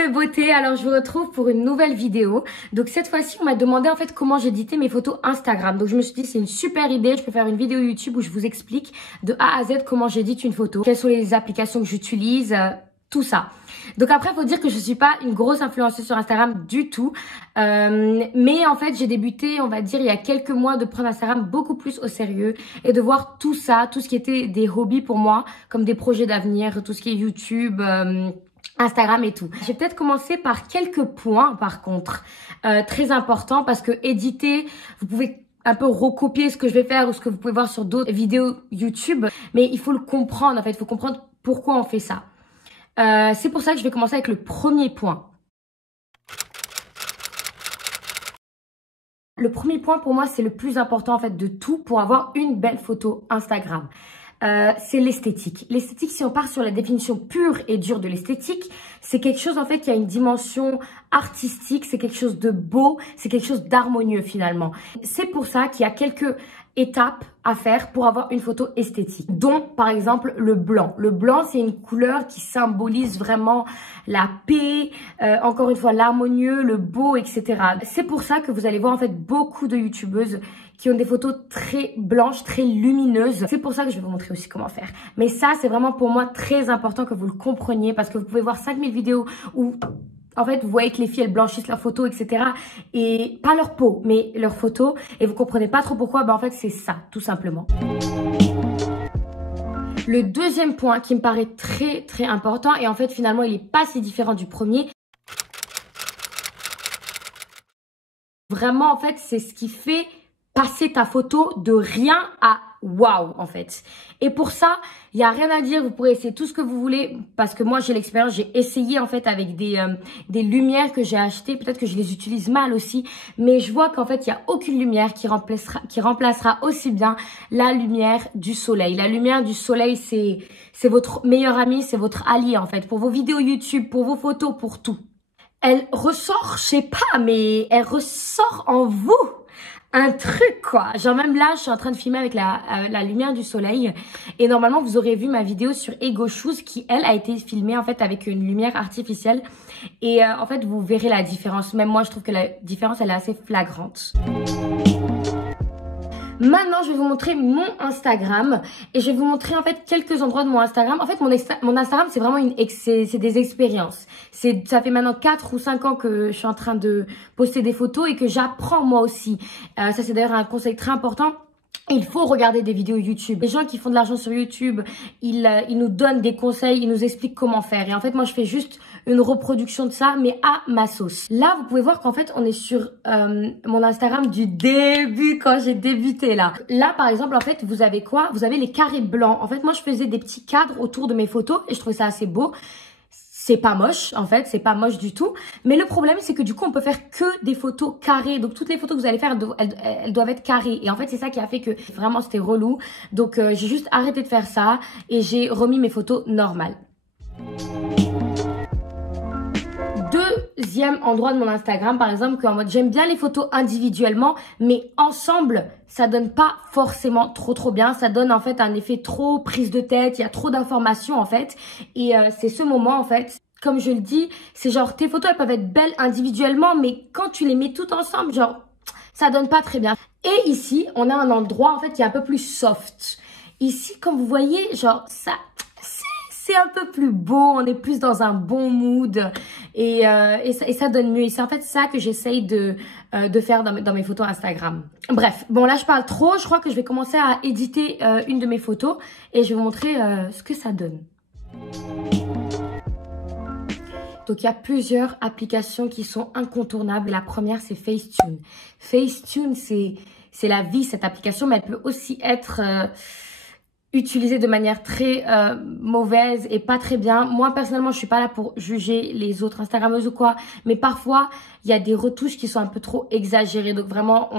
mes beautés, alors je vous retrouve pour une nouvelle vidéo. Donc cette fois-ci on m'a demandé en fait comment j'éditais mes photos Instagram. Donc je me suis dit c'est une super idée, je peux faire une vidéo YouTube où je vous explique de A à Z comment j'édite une photo, quelles sont les applications que j'utilise, tout ça. Donc après, il faut dire que je suis pas une grosse influenceuse sur Instagram du tout. Mais en fait, j'ai débuté, on va dire, il y a quelques mois de prendre Instagram beaucoup plus au sérieux et de voir tout ça, tout ce qui était des hobbies pour moi, comme des projets d'avenir, tout ce qui est YouTube, Instagram et tout. Je vais peut-être commencer par quelques points, par contre, très importants parce que éditer, vous pouvez un peu recopier ce que je vais faire ou ce que vous pouvez voir sur d'autres vidéos YouTube, mais il faut le comprendre en fait, il faut comprendre pourquoi on fait ça. C'est pour ça que je vais commencer avec le premier point. Le premier point pour moi, c'est le plus important en fait de tout pour avoir une belle photo Instagram. C'est l'esthétique. L'esthétique, si on part sur la définition pure et dure de l'esthétique, c'est quelque chose en fait qui a une dimension artistique, c'est quelque chose de beau, c'est quelque chose d'harmonieux finalement. C'est pour ça qu'il y a quelques étapes à faire pour avoir une photo esthétique, dont par exemple le blanc. Le blanc, c'est une couleur qui symbolise vraiment la paix, encore une fois l'harmonieux, le beau, etc. C'est pour ça que vous allez voir en fait beaucoup de youtubeuses qui ont des photos très blanches, très lumineuses. C'est pour ça que je vais vous montrer aussi comment faire. Mais ça, c'est vraiment pour moi très important que vous le compreniez parce que vous pouvez voir 5000 vidéos où en fait, vous voyez que les filles, elles blanchissent leurs photos, etc. Et pas leur peau, mais leurs photos. Et vous comprenez pas trop pourquoi. Ben, en fait, c'est ça, tout simplement. Le deuxième point qui me paraît très, très important, et en fait, finalement, il est pas si différent du premier. Vraiment, en fait, c'est ce qui fait passer ta photo de rien à waouh, en fait. Et pour ça, il n'y a rien à dire. Vous pourrez essayer tout ce que vous voulez parce que moi, j'ai l'expérience. J'ai essayé, en fait, avec des lumières que j'ai achetées. Peut-être que je les utilise mal aussi. Mais je vois qu'en fait, il n'y a aucune lumière qui remplacera aussi bien la lumière du soleil. La lumière du soleil, c'est votre meilleur ami, c'est votre allié, en fait. Pour vos vidéos YouTube, pour vos photos, pour tout. Elle ressort, je sais pas, mais elle ressort en vous. Un truc quoi, genre même là je suis en train de filmer avec la lumière du soleil et normalement vous aurez vu ma vidéo sur Ego Shoes qui elle a été filmée en fait avec une lumière artificielle et en fait vous verrez la différence, même moi je trouve que la différence elle est assez flagrante. Maintenant, je vais vous montrer mon Instagram et je vais vous montrer en fait quelques endroits de mon Instagram. En fait, mon Instagram, c'est vraiment c'est des expériences. Ça fait maintenant 4 ou 5 ans que je suis en train de poster des photos et que j'apprends moi aussi. Ça, c'est d'ailleurs un conseil très important. Il faut regarder des vidéos YouTube. Les gens qui font de l'argent sur YouTube, ils nous donnent des conseils, ils nous expliquent comment faire. Et en fait, moi, je fais juste une reproduction de ça, mais à ma sauce. Là, vous pouvez voir qu'en fait, on est sur mon Instagram du début, quand j'ai débuté là. Là, par exemple, en fait, vous avez quoi? Vous avez les carrés blancs. En fait, moi, je faisais des petits cadres autour de mes photos et je trouvais ça assez beau. C'est pas moche, en fait, c'est pas moche du tout. Mais le problème, c'est que du coup, on peut faire que des photos carrées. Donc, toutes les photos que vous allez faire, elles doivent être carrées. Et en fait, c'est ça qui a fait que vraiment, c'était relou. Donc, j'ai juste arrêté de faire ça et j'ai remis mes photos normales. Deuxième endroit de mon Instagram, par exemple, qu'en mode j'aime bien les photos individuellement, mais ensemble, ça donne pas forcément trop bien. Ça donne en fait un effet trop prise de tête, il y a trop d'informations en fait. Et c'est ce moment en fait, comme je le dis, c'est genre tes photos elles peuvent être belles individuellement, mais quand tu les mets toutes ensemble, genre ça donne pas très bien. Et ici, on a un endroit en fait qui est un peu plus soft. Ici, comme vous voyez, genre ça... c'est un peu plus beau, on est plus dans un bon mood et ça donne mieux. Et c'est en fait ça que j'essaye de faire dans mes photos Instagram. Bref, bon là je parle trop, je crois que je vais commencer à éditer une de mes photos et je vais vous montrer ce que ça donne. Donc il y a plusieurs applications qui sont incontournables. La première c'est Facetune. Facetune c'est la vie cette application, mais elle peut aussi être... utilisée de manière très mauvaise et pas très bien. Moi, personnellement, je suis pas là pour juger les autres Instagrammeuses ou quoi. Mais parfois, il y a des retouches qui sont un peu trop exagérées. Donc vraiment,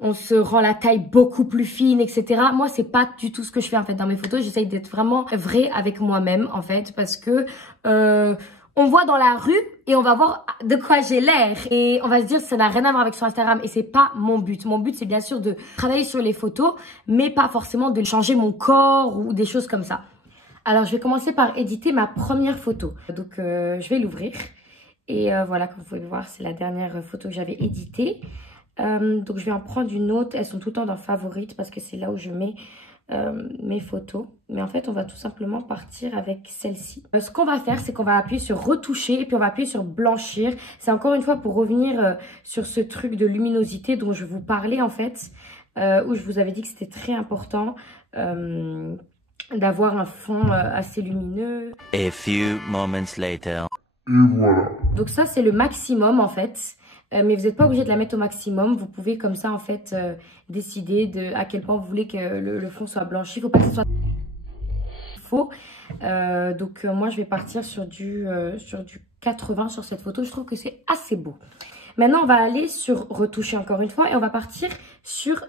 on se rend la taille beaucoup plus fine, etc. Moi, c'est pas du tout ce que je fais en fait dans mes photos. J'essaye d'être vraiment vraie avec moi-même en fait. Parce que... on voit dans la rue et on va voir de quoi j'ai l'air. Et on va se dire ça n'a rien à voir avec son Instagram et c'est pas mon but. Mon but c'est bien sûr de travailler sur les photos, mais pas forcément de changer mon corps ou des choses comme ça. Alors je vais commencer par éditer ma première photo. Donc je vais l'ouvrir Et voilà, comme vous pouvez le voir, c'est la dernière photo que j'avais éditée. Donc je vais en prendre une autre. Elles sont tout le temps dans favorites parce que c'est là où je mets mes photos. Mais en fait, on va tout simplement partir avec celle-ci. Ce qu'on va faire, c'est qu'on va appuyer sur retoucher et puis on va appuyer sur blanchir. C'est encore une fois pour revenir sur ce truc de luminosité dont je vous parlais en fait. Où je vous avais dit que c'était très important d'avoir un fond assez lumineux. A few moments later. Et voilà. Donc ça, c'est le maximum en fait. Mais vous n'êtes pas obligé de la mettre au maximum. Vous pouvez comme ça en fait décider de à quel point vous voulez que le fond soit blanchi. Il ne faut pas que ce soit faux. Donc moi, je vais partir sur du 80 sur cette photo. Je trouve que c'est assez beau. Maintenant, on va aller sur retoucher encore une fois et on va partir sur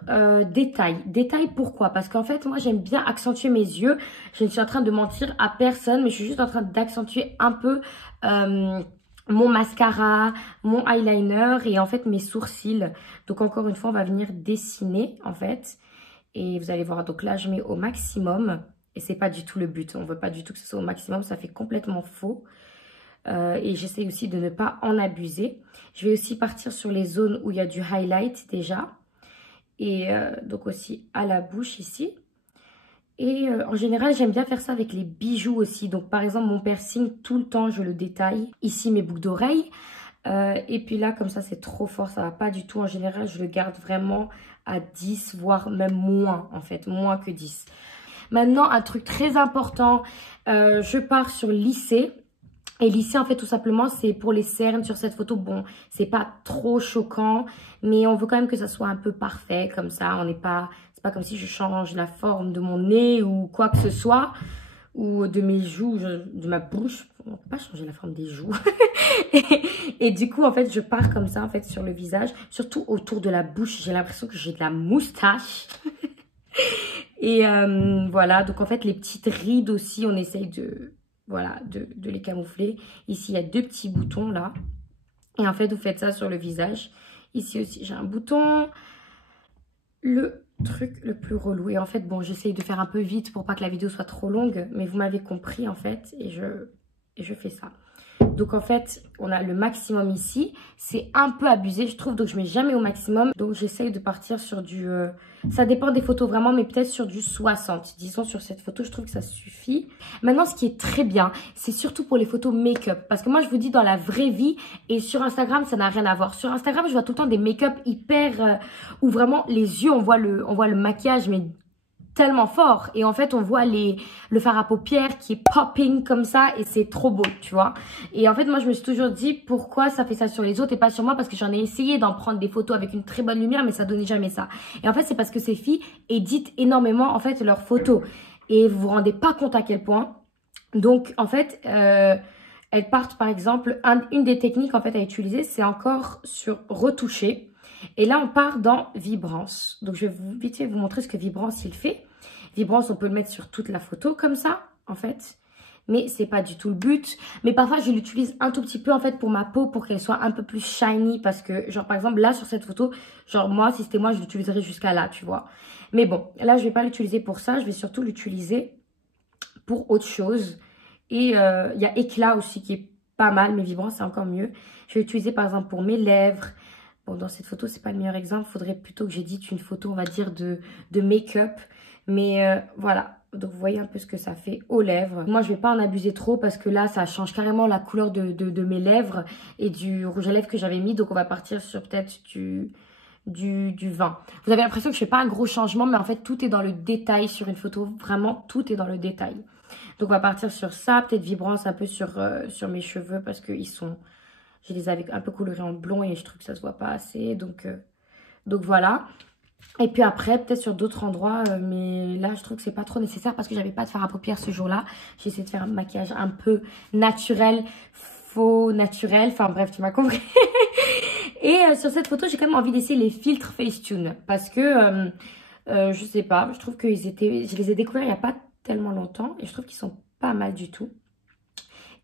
détail. Détail, pourquoi? Parce qu'en fait, moi, j'aime bien accentuer mes yeux. Je ne suis en train de mentir à personne, mais je suis juste en train d'accentuer un peu mon mascara, mon eyeliner et en fait mes sourcils. Donc, encore une fois, on va venir dessiner en fait. Et vous allez voir, donc là, je mets au maximum. Et c'est pas du tout le but. On ne veut pas du tout que ce soit au maximum. Ça fait complètement faux. Et j'essaie aussi de ne pas en abuser. Je vais aussi partir sur les zones où il y a du highlight déjà. Et donc aussi à la bouche ici. Et en général, j'aime bien faire ça avec les bijoux aussi. Donc par exemple, mon piercing, tout le temps, je le détaille. Ici, mes boucles d'oreilles. Et puis là, comme ça, c'est trop fort. Ça va pas du tout. En général, je le garde vraiment à 10, voire même moins en fait. Moins que 10. Maintenant, un truc très important. Je pars sur lissé. Et lissé, en fait, tout simplement, c'est pour les cernes sur cette photo. Bon, c'est pas trop choquant, mais on veut quand même que ça soit un peu parfait, comme ça. On n'est pas, c'est pas comme si je change la forme de mon nez ou quoi que ce soit, ou de mes joues, de ma bouche. On peut pas changer la forme des joues. et du coup, en fait, je pars comme ça, en fait, sur le visage, surtout autour de la bouche. J'ai l'impression que j'ai de la moustache. Et voilà, donc en fait, les petites rides aussi, on essaye de... Voilà, de les camoufler. Ici, il y a 2 petits boutons là. Et en fait, vous faites ça sur le visage. Ici aussi, j'ai un bouton. Le truc le plus relou. Et en fait, bon, j'essaye de faire un peu vite pour pas que la vidéo soit trop longue. Mais vous m'avez compris en fait. Et je fais ça. Donc en fait, on a le maximum ici. C'est un peu abusé, je trouve. Donc je mets jamais au maximum. Donc j'essaye de partir sur du... ça dépend des photos vraiment, mais peut-être sur du 60. Disons sur cette photo, je trouve que ça suffit. Maintenant, ce qui est très bien, c'est surtout pour les photos make-up. Parce que moi, je vous dis, dans la vraie vie et sur Instagram, ça n'a rien à voir. Sur Instagram, je vois tout le temps des make-up hyper... où vraiment, les yeux, on voit le maquillage, mais... tellement fort et en fait on voit le fard à paupières qui est popping comme ça et c'est trop beau, tu vois. Et en fait moi je me suis toujours dit pourquoi ça fait ça sur les autres et pas sur moi, parce que j'en ai essayé d'en prendre des photos avec une très bonne lumière mais ça donnait jamais ça. Et en fait c'est parce que ces filles éditent énormément en fait leurs photos et vous vous rendez pas compte à quel point. Donc en fait elles partent par exemple, une des techniques en fait à utiliser c'est encore sur retoucher. Et là, on part dans Vibrance. Donc, je vais vite fait vous montrer ce que Vibrance, il fait. Vibrance, on peut le mettre sur toute la photo comme ça, en fait. Mais c'est pas du tout le but. Mais parfois, je l'utilise un tout petit peu, en fait, pour ma peau, pour qu'elle soit un peu plus shiny. Parce que, genre, par exemple, là, sur cette photo, genre, moi, si c'était moi, je l'utiliserais jusqu'à là, tu vois. Mais bon, là, je vais pas l'utiliser pour ça. Je vais surtout l'utiliser pour autre chose. Et il y a Éclat aussi, qui est pas mal. Mais Vibrance, c'est encore mieux. Je vais l'utiliser, par exemple, pour mes lèvres. Bon, dans cette photo, c'est pas le meilleur exemple. Il faudrait plutôt que j'édite une photo, on va dire, de make-up. Mais voilà. Donc, vous voyez un peu ce que ça fait aux lèvres. Moi, je vais pas en abuser trop parce que là, ça change carrément la couleur de mes lèvres et du rouge à lèvres que j'avais mis. Donc, on va partir sur peut-être du 20. Vous avez l'impression que je fais pas un gros changement, mais en fait, tout est dans le détail sur une photo. Vraiment, tout est dans le détail. Donc, on va partir sur ça. Peut-être Vibrance un peu sur mes cheveux parce qu'ils sont... Je les avais un peu colorés en blond et je trouve que ça se voit pas assez. Donc voilà. Et puis après, peut-être sur d'autres endroits. Mais là, je trouve que c'est pas trop nécessaire parce que j'avais pas de fard à paupières ce jour-là. J'ai essayé de faire un maquillage un peu naturel, faux naturel. Enfin bref, tu m'as compris. Et sur cette photo, j'ai quand même envie d'essayer les filtres Facetune. Parce que, je sais pas, je trouve que je les ai découverts il y a pas tellement longtemps. Et je trouve qu'ils sont pas mal du tout.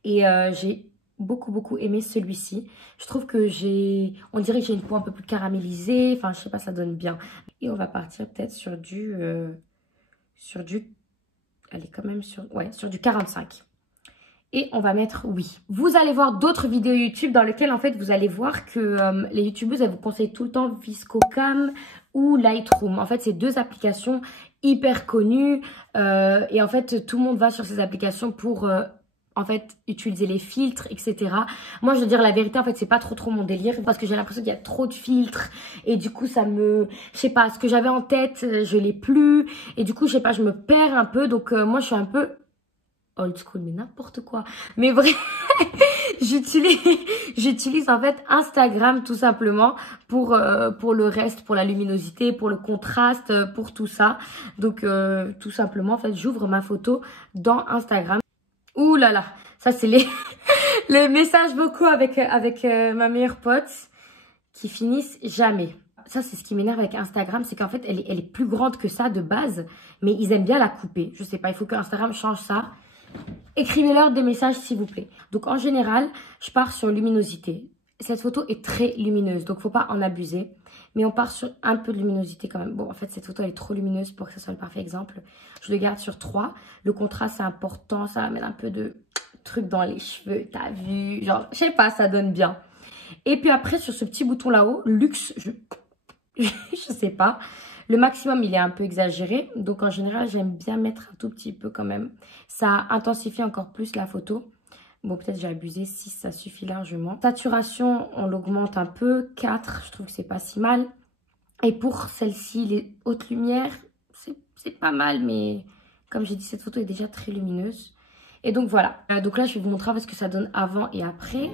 Et j'ai... beaucoup aimé celui-ci. Je trouve que on dirait que j'ai une peau un peu plus caramélisée. Enfin, je sais pas, ça donne bien. Et on va partir peut-être sur allez, quand même sur du 45. Et on va mettre oui. Vous allez voir d'autres vidéos YouTube dans lesquelles en fait vous allez voir que les youtubeuses elles vous conseillent tout le temps ViscoCam ou Lightroom. En fait c'est deux applications hyper connues et en fait tout le monde va sur ces applications pour en fait utiliser les filtres etc. Moi je veux dire la vérité en fait c'est pas trop mon délire parce que j'ai l'impression qu'il y a trop de filtres et du coup ça me, je sais pas, ce que j'avais en tête je l'ai plus et du coup je sais pas, je me perds un peu donc moi je suis un peu old school mais n'importe quoi, mais vrai. J'utilise en fait Instagram tout simplement pour le reste, pour la luminosité, pour le contraste, pour tout ça. Donc tout simplement en fait j'ouvre ma photo dans Instagram. Ouh là là, ça c'est les messages vocaux avec ma meilleure pote qui finissent jamais. Ça c'est ce qui m'énerve avec Instagram, c'est qu'en fait elle est plus grande que ça de base, mais ils aiment bien la couper. Je sais pas, il faut que Instagram change ça. Écrivez-leur des messages s'il vous plaît. Donc en général, je pars sur luminosité. Cette photo est très lumineuse, donc faut pas en abuser. Mais on part sur un peu de luminosité quand même. Bon, en fait, cette photo elle est trop lumineuse pour que ce soit le parfait exemple. Je le garde sur 3. Le contraste c'est important, ça amène un peu de truc dans les cheveux, t'as vu? Genre, je sais pas, ça donne bien. Et puis après, sur ce petit bouton là-haut, luxe, je sais pas. Le maximum, il est un peu exagéré. Donc, en général, j'aime bien mettre un tout petit peu quand même. Ça intensifie encore plus la photo. Bon, peut-être j'ai abusé. 6, ça suffit largement. Saturation, on l'augmente un peu. 4, je trouve que c'est pas si mal. Et pour celle-ci, les hautes lumières, c'est pas mal. Mais comme j'ai dit, cette photo est déjà très lumineuse. Et donc, voilà. Donc là, je vais vous montrer ce que ça donne avant et après.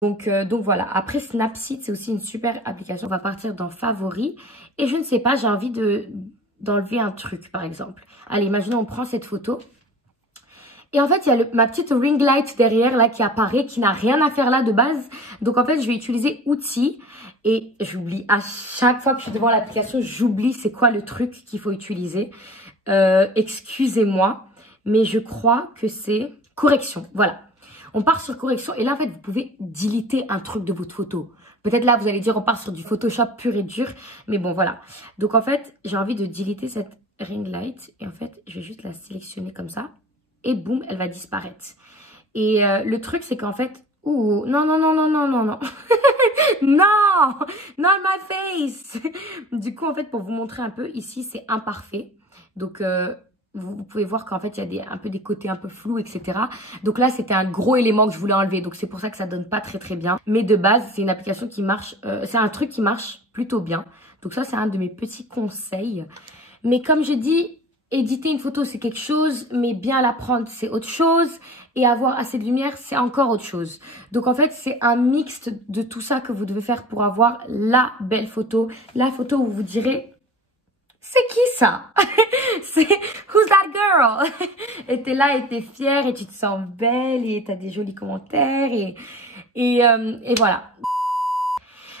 Donc voilà, après Snapseed, c'est aussi une super application. On va partir dans Favoris. Et je ne sais pas, j'ai envie d'enlever un truc, par exemple. Allez, imaginons, on prend cette photo. Et en fait, il y a ma petite ring light derrière, là, qui apparaît, qui n'a rien à faire là de base. Donc en fait, je vais utiliser outils. Et j'oublie, à chaque fois que je suis devant l'application, j'oublie c'est quoi le truc qu'il faut utiliser. Excusez-moi, mais je crois que c'est correction, voilà. On part sur correction et là, en fait, vous pouvez deleter un truc de votre photo. Peut-être là, vous allez dire, on part sur du Photoshop pur et dur. Mais bon, voilà. Donc, en fait, j'ai envie de deleter cette ring light. Et en fait, je vais juste la sélectionner comme ça. Et boum, elle va disparaître. Et le truc, c'est qu'en fait... Ouh, non. Non, not my face. Du coup, en fait, pour vous montrer un peu, ici, c'est imparfait. Donc... vous pouvez voir qu'en fait, il y a un peu des côtés un peu flous, etc. Donc là, c'était un gros élément que je voulais enlever. Donc c'est pour ça que ça donne pas très bien. Mais de base, c'est une application qui marche, c'est un truc qui marche plutôt bien. Donc ça, c'est un de mes petits conseils. Mais comme j'ai dit, éditer une photo, c'est quelque chose. Mais bien la prendre, c'est autre chose. Et avoir assez de lumière, c'est encore autre chose. Donc en fait, c'est un mix de tout ça que vous devez faire pour avoir la belle photo. La photo où vous direz... C'est qui ça? C'est who's that girl? Et t'es là et t'es fière et tu te sens belle et t'as des jolis commentaires et voilà.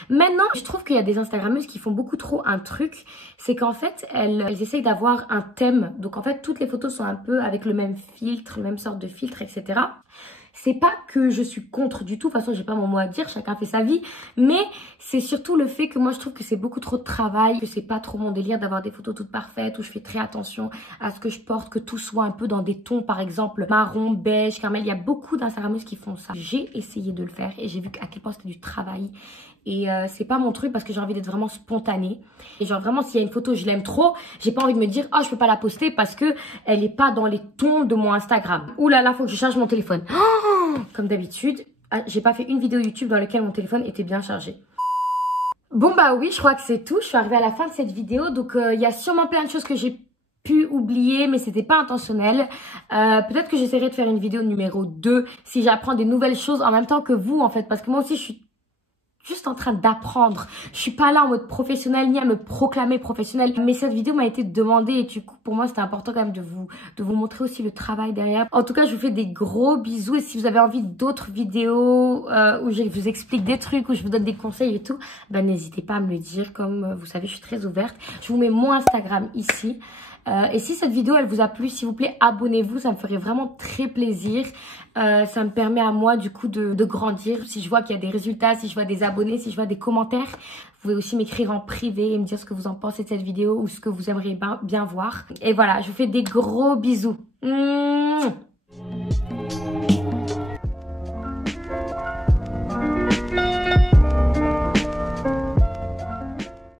Maintenant, je trouve qu'il y a des Instagrammeuses qui font beaucoup trop un truc. C'est qu'en fait, elles essayent d'avoir un thème. Donc en fait, toutes les photos sont un peu avec le même filtre, la même sorte de filtre, etc. C'est pas que je suis contre du tout, de toute façon j'ai pas mon mot à dire, chacun fait sa vie, mais c'est surtout le fait que moi je trouve que c'est beaucoup trop de travail, que c'est pas trop mon délire d'avoir des photos toutes parfaites, où je fais très attention à ce que je porte, que tout soit un peu dans des tons par exemple marron, beige, caramel, il y a beaucoup d'Instagrammeuses qui font ça. J'ai essayé de le faire et j'ai vu à quel point c'était du travail. Et c'est pas mon truc parce que j'ai envie d'être vraiment spontanée. Et genre vraiment s'il y a une photo je l'aime trop, j'ai pas envie de me dire oh je peux pas la poster parce que elle est pas dans les tons de mon Instagram. Ouh là là, faut que je charge mon téléphone. Oh, comme d'habitude, j'ai pas fait une vidéo YouTube dans laquelle mon téléphone était bien chargé. Bon bah oui, je crois que c'est tout. Je suis arrivée à la fin de cette vidéo. Donc il y a sûrement plein de choses que j'ai pu oublier, mais c'était pas intentionnel. Peut-être que j'essaierai de faire une vidéo numéro 2 si j'apprends des nouvelles choses en même temps que vous en fait. Parce que moi aussi je suis juste en train d'apprendre. Je suis pas là en mode professionnel ni à me proclamer professionnelle. Mais cette vidéo m'a été demandée et du coup pour moi c'était important quand même de vous montrer aussi le travail derrière. En tout cas je vous fais des gros bisous et si vous avez envie d'autres vidéos où je vous explique des trucs, où je vous donne des conseils et tout, ben n'hésitez pas à me le dire. Comme vous savez je suis très ouverte. Je vous mets mon Instagram ici. Et si cette vidéo elle vous a plu, s'il vous plaît abonnez-vous, ça me ferait vraiment très plaisir. Ça me permet à moi du coup de grandir. Si je vois qu'il y a des résultats, si je vois des abonnés abonner si je vois des commentaires. Vous pouvez aussi m'écrire en privé et me dire ce que vous en pensez de cette vidéo ou ce que vous aimeriez bien voir. Et voilà, je vous fais des gros bisous.